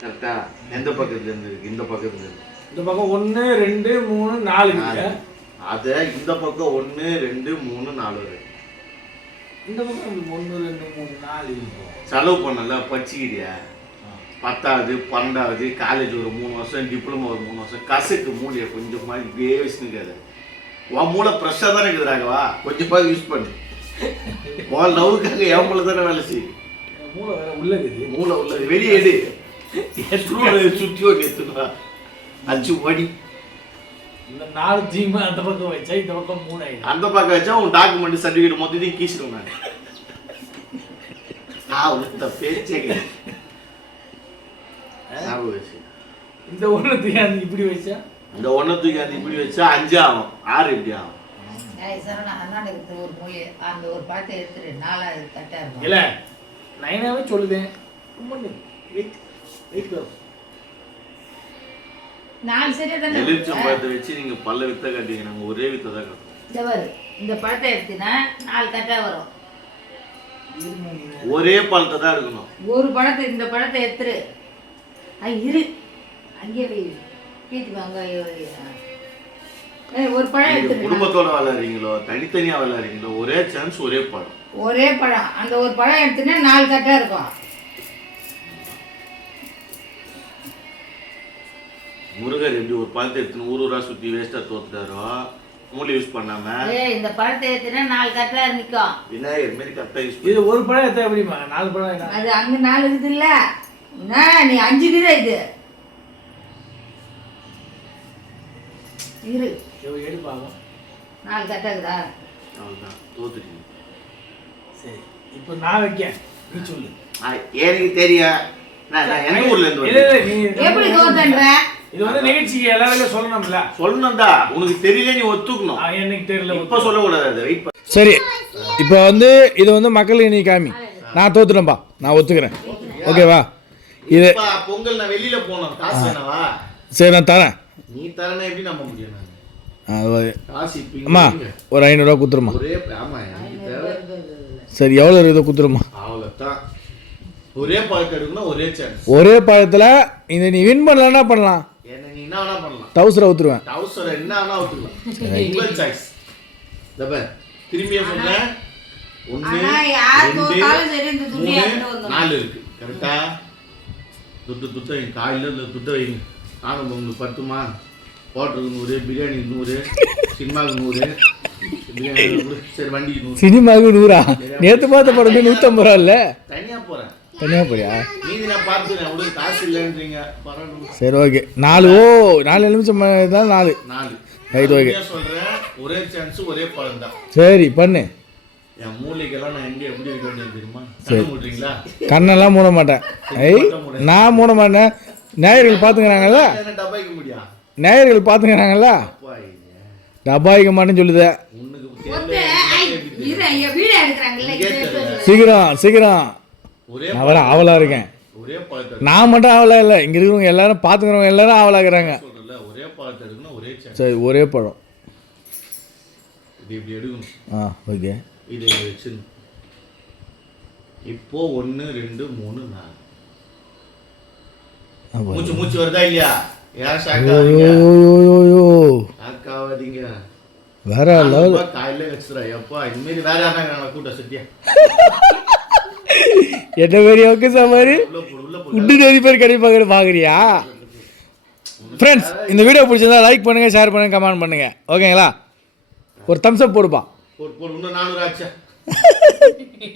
கரெக்டா? எந்த பக்கத்துல இருந்து இருக்கு? இந்த பக்கத்துல இருந்து. இந்த பக்கம் ஒன்று ரெண்டு மூணு நாலு. இருக்கு. அத இந்த பக்கம் ஒண்ணு ரெண்டு மூணு நாலு வரை இந்த பக்கம் ஒன்று ரெண்டு மூணு நாலு செலவு பண்ணல படிச்சுக்கிட்டியா? பத்தாவது பன்னெண்டாவது காலேஜ் ஒரு மூணு வருஷம் டிப்ளமோ ஒரு மூணு வருஷம் கசுக்கு மூளையை கொஞ்சம் இப்படியே வச்சுருக்காது உன் மூளை ஃப்ரெஷ்ஷாக தானே இருக்குதுறாங்கவா கொஞ்சமாக யூஸ் பண்ணு. உன் லவ்வுக்காக என் மூளை தானே வேலை செய்யுது. மூளை உள்ளது மூளை உள்ளது வெளியே எடு. சுற்றி ஒரு எடுத்துக்கா அச்சு ஓடி. இந்த நாலு தீமை அந்த பக்கம் வச்சா இந்த பக்கம் மூணு ஆயிடும் அந்த பக்கம் வச்சா உன் டாக்குமெண்ட் சர்டிஃபிகேட் மொத்தத்தையும் கீசிடுவேன் நான். கிடையாது. ஞாபகம் வச்சு. இந்த ஒன்றுத்துக்கு அந்த இப்படி வச்சா? இந்த ஒன்றை தூக்கி அந்த இப்படி வச்சா அஞ்சு ஆகும். ஆறு எப்படி ஆகும். ஏய் சரவணா அண்ணாண்டுக்கு ஒரு மூலி அந்த ஒரு பாட்டை எடுத்துட்டு நாலாவது தட்டா இருக்கும். இல்ல நைனாவே சொல்லுதேன். நாலு சரியா தானே எலுமிச்சம்? பழத்தை வச்சு நீங்க பல்ல வித்த காட்டீங்க நாங்க ஒரே வித்த தான் இந்த பாரு இந்த பழத்தை எடுத்தினா நாலு தட்டா வரும். ஒரே பழத்தை தான் எடுக்கணும். ஒரு பழத்தை இந்த பழத்தை எடுத்துரு. ஆ இரு. அங்கேயே வை. ஏய் ஒரு பழம் நீங்க குடும்பத்தோட விளையாடுறீங்களோ தனித்தனியா விளையாடுறீங்களோ ஒரே சான்ஸ் ஒரே பழம் ஒரே பழம் அந்த ஒரு பழம் எடுத்துனா நாலு தட்டா இருக்கும். முருகர் எப்படி ஒரு பழத்தை எடுத்துன்னு ஊர் ஊரா சுத்தி வேஸ்டா தோத்துட்டாரோ மூளை யூஸ் பண்ணாம ஏய் இந்த பழத்தை எடுத்துனா நாலு தட்டா நிற்கும் விநாயகர் மாரி கரெக்டா யூஸ் இது ஒரு பழம் எடுத்தா எப்படிமா நாலு பழம் என்ன? அது அங்க நாலு இருக்குது இல்ல நீ அஞ்சு கிலோ இது இரு. நாலு தட்டா இருக்குதா? அவ்வளவுதான். தோத்துட்டீங்க. சரி இப்போ நான் வைக்க நீ சொல்லு. எனக்கு தெரியும் நான் எந்த ஊர்ல இருந்து இல்ல வரேன் இல்ல நீ எப்படி தோத்தன்ற? இது வந்து நிகழ்ச்சிக்கு எல்லாருக்கும் சொல்லணும்ல. சொல்லணும்டா. உனக்கு தெரியல நீ ஒத்துக்கணும். எனக்கு தெரியல இப்ப சொல்லக்கூடாது அதை. வெயிட் பண்ண. சரி இப்போ வந்து இது வந்து மக்களுக்கு நீ காமி. நான் தோத்துட்டேன்பா. நான் ஒத்துக்கிறேன். ஓகேவா இது இப்ப பொங்கல் நான் வெளியில போனோம் காசு வேணவா சரி நான் தரேன். நீ தரேன்னா எப்படி நம்ப முடியும் அம்மா. ஒரு ஐநூறுரூவா கொடுத்துருமா? சரி எவ்வளோ இருக்குதோ கொடுத்துருமா? ஒரே எடுக்கணும் ஒரே சான்ஸ் ஒரே பழத்தில் இந்த நீ வின் பண்ணல என்ன பண்ணலாம். என்ன நீ என்ன வேணா பண்ணலாம். டவுசரை ஊற்றுருவேன் டவுசர் என்ன வேணா உங்கள் சாய்ஸ் பார். திரும்பியே ஆனா யார் ரெண்டு மூணு நாலு இருக்கு. கரெக்டா துட்டு துட்ட வைங்க காலையில் இல்லை துட்ட வைங்க. நானும் உங்களுக்கு பத்துமா? ஹோட்டலுக்கு நூறு பிரியாணி நூறு சினிமாவுக்கு நூறு. பிரியாணி நூறு சரி வண்டிக்கு நூறு. சினிமாவுக்கு நூறா? நேற்று பார்த்த படமே நூற்றம்பது ரூபா இல்லை தனியாக போறியா? சரி ஓகே. நாலு ஓ நாலு எலுமிச்சம் தான் நாலு. நான் சொல்கிறேன் ஒரே சான்ஸ் ஒரே பழம் தான். சரி பண்ணு. என் மூளைக்கெல்லாம் நான் எங்கே எப்படி இருக்க வேண்டியது தெரியுமா? கண்ணு மூடுறீங்களா? கண்ணெல்லாம் மூட மாட்டேன். ஐய் நான் மூட மாட்டேன். நேயர்கள் பார்த்துக்கிறாங்கல்ல? என்ன டப்பாய்க்க முடியா? நேயர்கள் பார்த்துக்கிறாங்கல்ல. டபாய்க்க மாட்டேன்னு சொல்லுதே. ஐ. சீக்கிரம் சீக்கிரம். நான் வர ஆவலாக இருக்கேன். நான் மட்டும் ஆவலாக இல்லை. இங்கே இருக்கிறவங்க எல்லாரும் பார்த்துக்கிறவங்க எல்லாரும் ஆவலாகிறாங்க சரி ஒரே பழம். Ah okay. இதை வச்சிடணும் இப்போ ஒன்று ரெண்டு மூணு நாலு. மூச்சு மூச்சு வருதா இல்லையா? ஏன் ஷாக் ஷாக் ஆகாதீங்க. வேற லெவல் காலையில வச்சுறா எப்பா இனிமேல் வேற யாரா கூட்ட சத்தியா என்ன பெரிய ஓகே மாதிரி ஃபுட்டு நிறைய பேர் கிடைப்பாங்க பார்க்குறியா ஃப்ரெண்ட்ஸ் இந்த வீடியோ பிடிச்சிருந்தா லைக் பண்ணுங்கள் ஷேர் பண்ணுங்கள் கமெண்ட் பண்ணுங்கள் ஓகேங்களா ஒரு தம்ஸ் அப் போடுப்பா.